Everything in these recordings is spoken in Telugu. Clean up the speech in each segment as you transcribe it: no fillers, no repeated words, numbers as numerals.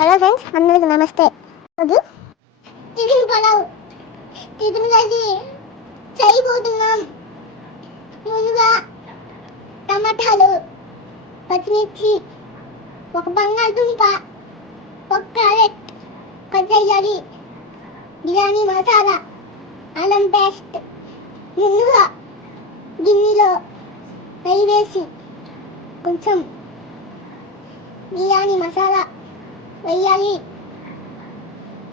హలో ఫ్రెండ్స్, అందరికి నమస్తే. రోజు చికెన్ పలావ్ చికెన్ కలిసి చేయబోతున్నాం. ముందుగా టమాటాలు, పచ్చిమిర్చి, ఒక బంగాళదుంప, ఒక క్యారెట్ కట్ చేయాలి. బిర్యానీ మసాలా, అల్లం పేస్ట్ ముందుగా గిన్నెలో నెయ్యి వేసి కొంచెం బిర్యానీ మసాలా వేయాలి.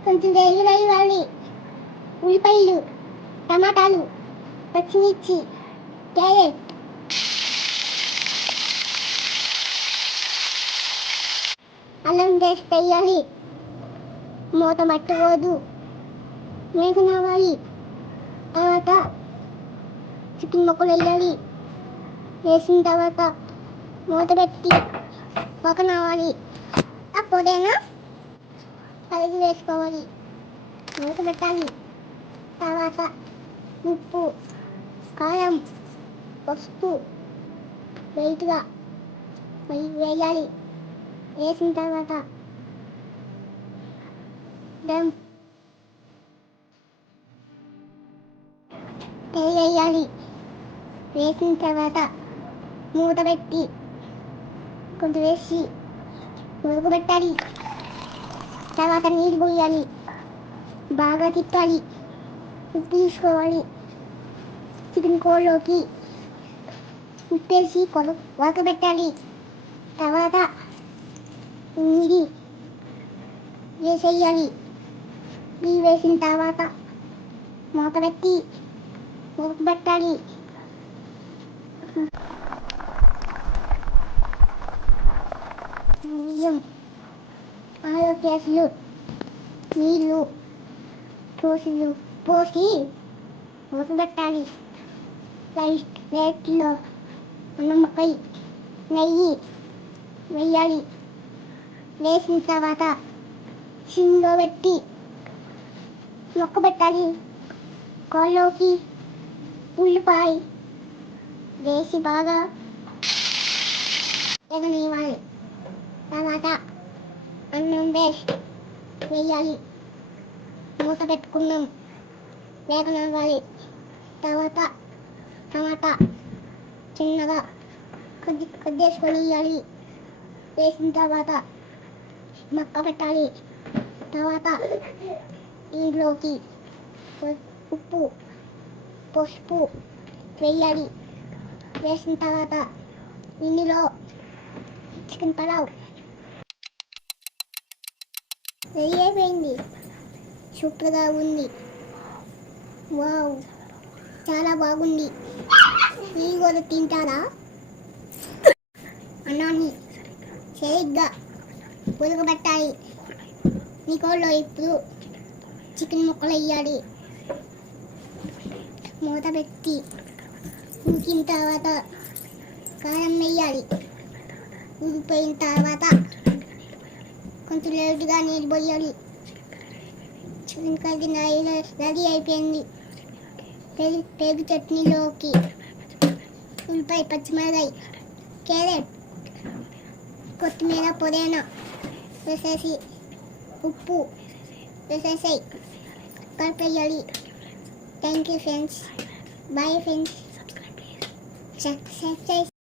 కొంచెం వేయాలి. ఉల్లిపాయలు, టమాటాలు, పచ్చిమిర్చి, క్యారెట్, అల్లం పేస్ట్ వేయాలి. మూత పట్టుకోదు, వేగనివ్వాలి. తర్వాత చికెన్ ముక్కలు వేయాలి. వేసిన తర్వాత మూత పెట్టి పక్కనవ్వాలి. అప్పుడైనా కలిగి వేసుకోవాలి. మూత పెట్టాలి. తర్వాత ఉప్పు, కారం, పసుపు లైట్గా వేయాలి. వేసిన తర్వాత దమ్ వేయాలి. వేసిన తర్వాత మూత పెట్టి కొంచెం వేసి ఉడకబెట్టాలి. తర్వాత నీళ్ళు పోయాలి. బాగా తిప్పాలి. ఉప్పు తీసుకోవాలి. చికెన్ కూరలోకి ఉప్పేసి ఉడకబెట్టాలి. తర్వాత నీళ్ళు వేసేయాలి. నీళ్ళు వేసిన తర్వాత మూత పెట్టి ఉడకబెట్టాలి. బియ్యం 6 గ్లాసులు నీళ్ళు పోసి ఉడకబెట్టాలి. ప్లేట్లో నిమ్మకాయ నెయ్యి వేయాలి. వేసిన తర్వాత సిమ్లో పెట్టి ఉడకబెట్టాలి. కూరలోకి ఉల్లిపాయ వేసి బాగా వేగనివ్వాలి. తర్వాత అన్నం వేయాలి. మూత పెట్టుకున్నాం. వేగనివ్వాలి. తర్వాత టమాటా చిన్నగా కట్ చేసుకొని వేయాలి. వేసిన తర్వాత మక్క పెట్టాలి. తర్వాత ఇంట్లోకి ఉప్పు, పసుపు వేయాలి. వేసిన తర్వాత ఇందులో చికెన్ పలావ్ రెడీ అయిపోయింది. సూపర్గా ఉంది. వావ్, చాలా బాగుంది. మీరు కూడా తింటారా? అన్నాన్ని సరిగ్గా ఉడకబెట్టాలి. నీకోలో ఇప్పుడు చికెన్ ముక్కలు వేయాలి. మూత పెట్టి ఉడికిన తర్వాత కారం వేయాలి. ఉడిపోయిన తర్వాత కొంచెం లేటుగా నీళ్ళు పోయాలి. చికెన్ కర్రీ రెడీ అయిపోయింది. పెరుగు చట్నీలోకి ఉల్లిపాయ, పచ్చిమిరకాయ, క్యారెట్, కొత్తిమీర, పుదీనా వేసేసి ఉప్పు వేసేసి కలిపేయాలి. Thank you friends. Bye friends. Subscribe